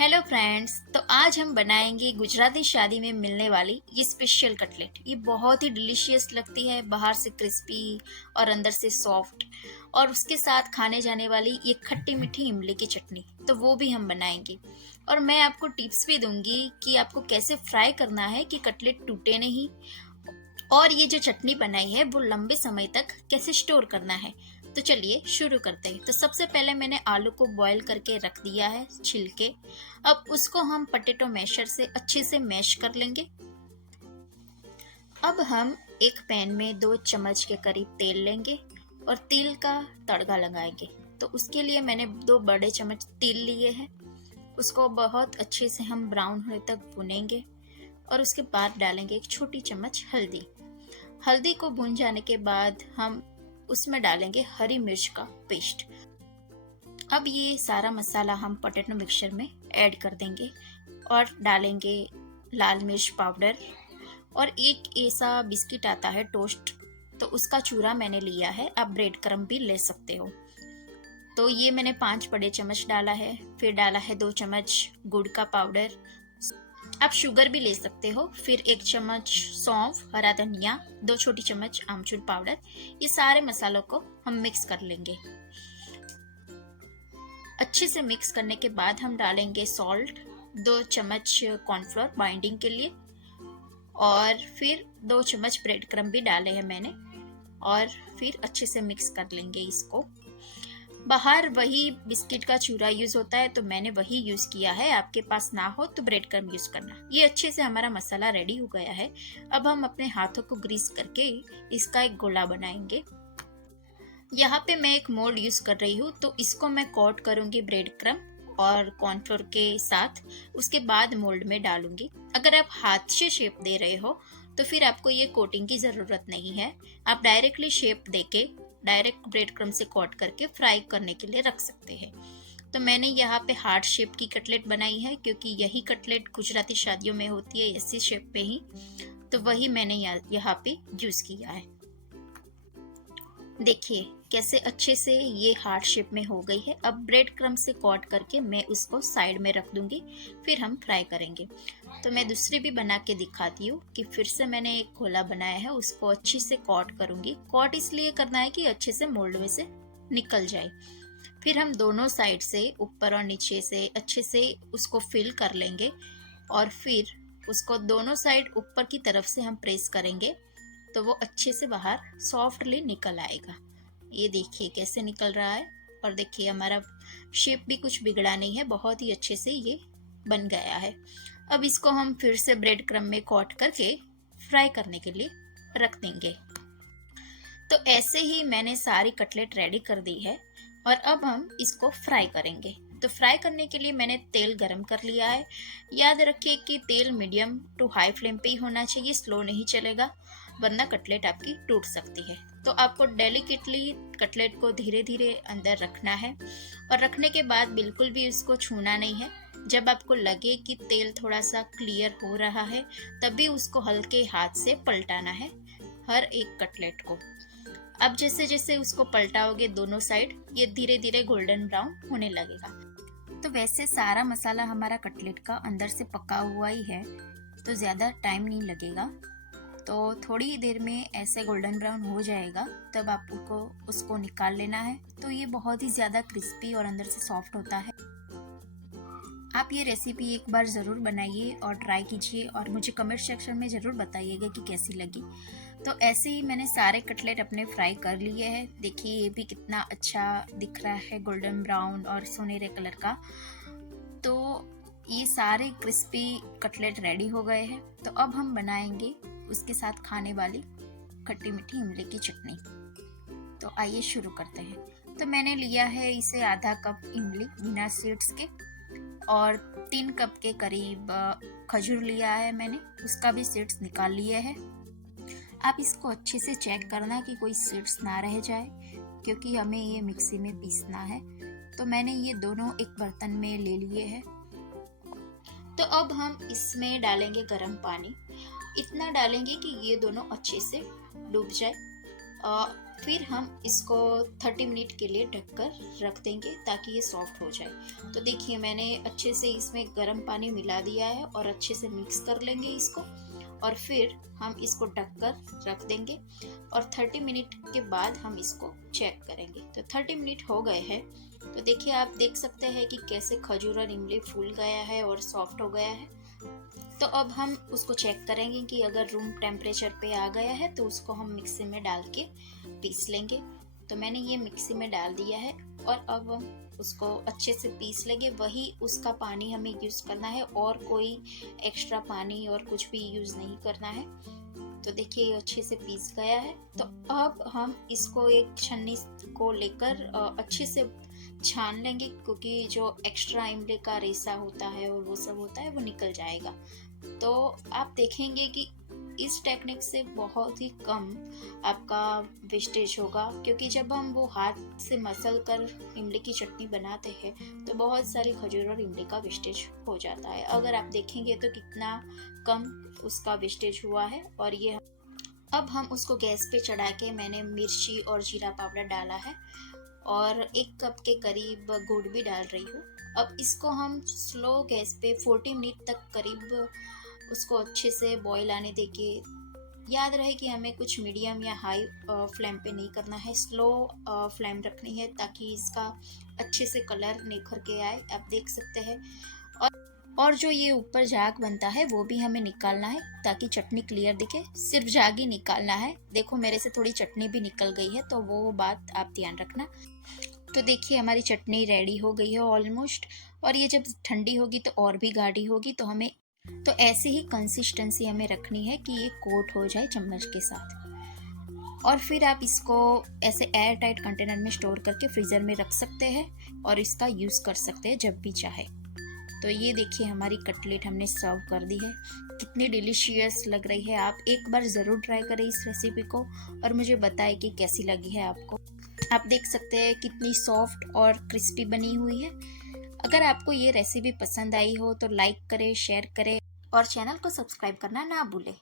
Hello friends. तो आज हम बनाएंगे गुजराती शादी में मिलने वाली ये स्पेशल कटलेट। ये बहुत ही डिलीशियस लगती है, बाहर से क्रिस्पी और अंदर से सॉफ्ट। और उसके साथ खाने जाने वाली ये खट्टी मीठी इमली की चटनी, तो वो भी हम बनाएंगे। और मैं आपको टिप्स भी दूंगी कि आपको कैसे फ्राई करना है कि कटलेट टूटे नहीं। और ये जो चटनी बनाई है वो लंबे समय तक कैसे स्टोर करना है। तो चलिए शुरू करते हैं। तो सबसे पहले मैंने आलू को बॉईल करके रख दिया है छिल के। अब उसको हम पटेटो मैशर से अच्छे से मैश कर लेंगे। अब हम एक पैन में 2 चम्मच के करीब तेल लेंगे और तिल का तड़का लगाएंगे। तो उसके लिए मैंने 2 बड़े चम्मच तिल लिए हैं। उसको बहुत अच्छे से हम ब्राउन होने तक भुनेंगे और उसके बाद डालेंगे 1 छोटी चम्मच हल्दी। हल्दी को भून जाने के बाद हम उसमें डालेंगे हरी मिर्च का पेस्ट। अब ये सारा मसाला हम पोटैटो मिक्सचर में ऐड कर देंगे और डालेंगे लाल मिर्च पाउडर। और एक ऐसा बिस्किट आता है टोस्ट, तो उसका चूरा मैंने लिया है, आप ब्रेड क्रम्ब भी ले सकते हो। तो ये मैंने 5 बड़े चम्मच डाला है। फिर डाला है 2 चम्मच गुड़ का पाउडर। आप शुगर भी ले सकते हो। फिर 1 चम्मच सौंफ, हरा धनिया, 2 छोटी चम्मच आमचूर पाउडर। ये सारे मसालों को हम मिक्स कर लेंगे। अच्छे से मिक्स करने के बाद हम डालेंगे सॉल्ट, 2 चम्मच कॉर्नफ्लोर बाइंडिंग के लिए। और फिर 2 चम्मच ब्रेड क्रम्ब भी डाले हैं मैंने। और फिर अच्छे से मिक्स कर लेंगे इसको। बाहर वही बिस्किट का चूरा यूज होता है, तो मैंने वही यूज किया है। आपके पास ना हो तो ब्रेड क्रम्ब यूज करना। ये अच्छे से हमारा मसाला रेडी हो गया है। अब हम अपने हाथों को ग्रीस करके इसका एक गोला बनाएंगे। यहाँ पे मैं एक मोल्ड यूज कर रही हूँ, तो इसको मैं कोट करूंगी ब्रेड क्रम्ब और कॉर्नफ्लोर के साथ। उसके बाद मोल्ड में डालूंगी। अगर आप हाथ से शेप दे रहे हो तो फिर आपको ये कोटिंग की जरूरत नहीं है। आप डायरेक्टली शेप देके डायरेक्ट ब्रेड क्रम्ब से कोट करके फ्राई करने के लिए रख सकते हैं। तो मैंने यहाँ पे हार्ट शेप की कटलेट बनाई है, क्योंकि यही कटलेट गुजराती शादियों में होती है, ऐसी शेप पे ही। तो वही मैंने यहाँ पे यूज किया है। देखिए कैसे अच्छे से ये हार्ट शेप में हो गई है। अब ब्रेड क्रम्ब से कोट करके मैं उसको साइड में रख दूंगी, फिर हम फ्राई करेंगे। तो मैं दूसरी भी बना के दिखाती हूँ कि फिर से मैंने एक गोला बनाया है, उसको अच्छे से कोट करूंगी। कोट इसलिए करना है कि अच्छे से मोल्ड में से निकल जाए। फिर हम दोनों साइड से ऊपर और नीचे से अच्छे से उसको फिल कर लेंगे। और फिर उसको दोनों साइड ऊपर की तरफ से हम प्रेस करेंगे, तो वो अच्छे से बाहर सॉफ्टली निकल आएगा। ये देखिए कैसे निकल रहा है। और देखिए हमारा शेप भी कुछ बिगड़ा नहीं है, बहुत ही अच्छे से ये बन गया है। अब इसको हम फिर से ब्रेड क्रम्ब में कोट करके फ्राई करने के लिए रख देंगे। तो ऐसे ही मैंने सारी कटलेट रेडी कर दी है। और अब हम इसको फ्राई करेंगे। तो फ्राई करने के लिए मैंने तेल गरम कर लिया है। याद रखिए कि तेल मीडियम टू हाई फ्लेम पे ही होना चाहिए, स्लो नहीं चलेगा, वरना कटलेट आपकी टूट सकती है। तो आपको डेलिकेटली कटलेट को धीरे धीरे अंदर रखना है। और रखने के बाद बिल्कुल भी उसको छूना नहीं है। जब आपको लगे कि तेल थोड़ा सा क्लियर हो रहा है, तभी उसको हल्के हाथ से पलटाना है हर एक कटलेट को। अब जैसे जैसे उसको पलटाओगे दोनों साइड, ये धीरे धीरे गोल्डन ब्राउन होने लगेगा। तो वैसे सारा मसाला हमारा कटलेट का अंदर से पका हुआ ही है, तो ज़्यादा टाइम नहीं लगेगा। तो थोड़ी ही देर में ऐसे गोल्डन ब्राउन हो जाएगा, तब आपको उसको निकाल लेना है। तो ये बहुत ही ज़्यादा क्रिस्पी और अंदर से सॉफ्ट होता है। आप ये रेसिपी एक बार ज़रूर बनाइए और ट्राई कीजिए, और मुझे कमेंट सेक्शन में ज़रूर बताइएगा कि कैसी लगी। तो ऐसे ही मैंने सारे कटलेट अपने फ्राई कर लिए हैं। देखिए ये भी कितना अच्छा दिख रहा है, गोल्डन ब्राउन और सुनहरे कलर का। तो ये सारे क्रिस्पी कटलेट रेडी हो गए हैं। तो अब हम बनाएंगे उसके साथ खाने वाली खट्टी मीठी इमली की चटनी। तो आइए शुरू करते हैं। तो मैंने लिया है इसे आधा कप इमली बिना सीड्स के, और 3 कप के करीब खजूर लिया है मैंने, उसका भी सीड्स निकाल लिए हैं। आप इसको अच्छे से चेक करना कि कोई सीड्स ना रह जाए, क्योंकि हमें ये मिक्सी में पीसना है। तो मैंने ये दोनों एक बर्तन में ले लिए हैं। तो अब हम इसमें डालेंगे गर्म पानी। इतना डालेंगे कि ये दोनों अच्छे से डूब जाए। फिर हम इसको 30 मिनट के लिए ढककर रख देंगे ताकि ये सॉफ्ट हो जाए। तो देखिए मैंने अच्छे से इसमें गर्म पानी मिला दिया है और अच्छे से मिक्स कर लेंगे इसको, और फिर हम इसको ढककर रख देंगे और 30 मिनट के बाद हम इसको चेक करेंगे। तो 30 मिनट हो गए हैं। तो देखिए आप देख सकते हैं कि कैसे खजूर और इमली फूल गया है और सॉफ्ट हो गया है। तो अब हम उसको चेक करेंगे कि अगर रूम टेम्परेचर पे आ गया है तो उसको हम मिक्सी में डाल के पीस लेंगे। तो मैंने ये मिक्सी में डाल दिया है और अब हम उसको अच्छे से पीस लेंगे। वही उसका पानी हमें यूज़ करना है और कोई एक्स्ट्रा पानी और कुछ भी यूज़ नहीं करना है। तो देखिए ये अच्छे से पीस गया है। तो अब हम इसको एक छन्नी को लेकर अच्छे से छान लेंगे, क्योंकि जो एक्स्ट्रा इमली का रेशा होता है और वो सब होता है वो निकल जाएगा। तो आप देखेंगे कि इस टेक्निक से बहुत ही कम आपका वेस्टेज होगा, क्योंकि जब हम वो हाथ से मसल कर इमली की चटनी बनाते हैं तो बहुत सारी खजूर और इमली का वेस्टेज हो जाता है। अगर आप देखेंगे तो कितना कम उसका वेस्टेज हुआ है। और ये अब हम उसको गैस पे चढ़ा के मैंने मिर्ची और जीरा पाउडर डाला है और 1 कप के करीब गुड़ भी डाल रही हूँ। अब इसको हम स्लो गैस पे 40 मिनट तक करीब उसको अच्छे से बॉईल आने देके, याद रहे कि हमें कुछ मीडियम या हाई फ्लेम पे नहीं करना है, स्लो फ्लेम रखनी है ताकि इसका अच्छे से कलर निखर के आए। आप देख सकते हैं। और जो ये ऊपर झाग बनता है वो भी हमें निकालना है ताकि चटनी क्लियर दिखे। सिर्फ झाग ही निकालना है। देखो मेरे से थोड़ी चटनी भी निकल गई है, तो वो बात आप ध्यान रखना। तो देखिए हमारी चटनी रेडी हो गई है ऑलमोस्ट, और ये जब ठंडी होगी तो और भी गाढ़ी होगी। तो ऐसे ही कंसिस्टेंसी हमें रखनी है कि ये कोट हो जाए चम्मच के साथ। और फिर आप इसको ऐसे एयर टाइट कंटेनर में स्टोर करके फ्रीज़र में रख सकते हैं और इसका यूज़ कर सकते हैं जब भी चाहे। तो ये देखिए हमारी कटलेट हमने सर्व कर दी है। कितनी डिलीशियस लग रही है। आप एक बार ज़रूर ट्राई करें इस रेसिपी को और मुझे बताएं कि कैसी लगी है आपको। आप देख सकते हैं कितनी सॉफ्ट और क्रिस्पी बनी हुई है। अगर आपको ये रेसिपी पसंद आई हो तो लाइक करें, शेयर करें और चैनल को सब्सक्राइब करना ना भूलें।